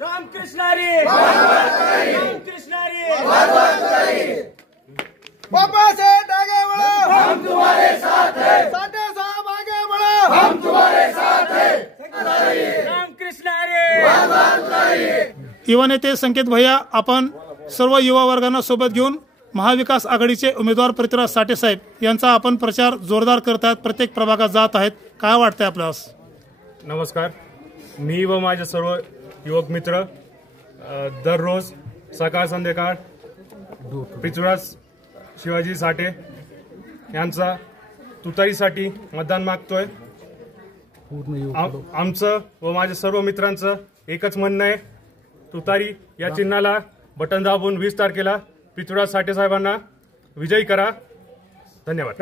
रामकृष्णारी पापा सेठ आगे बढ़ो, हम तुम्हारे साथ है। साटे साहब आगे बढ़ो, हम तुम्हारे साथ है। रामकृष्णारी युवा नेते संकेत भैया, आपण सर्व युवा वर्गांना सोबत घेऊन महाविकास आघाडीचे उमेदवार पृथ्वीराज साठे साहेब यांचा आपण प्रचार जोरदार करतात, प्रत्येक प्रभागात जात आहेत. काय वाटतंय आपल्यास? नमस्कार, मी व माझे सर्व युवक मित्र दररोज सकाळ संध्याकाळ पृथ्वीराज शिवाजी साठे यांचा तुतारीसाठी मतदान मागतोय. आमचं व माझ्या सर्व मित्रांचं एकच म्हणणं आहे, तुतारी या चिन्हाला बटन दाबून 20 तारखेला पृथ्वीराज साठे साहेबांना विजयी करा. धन्यवाद.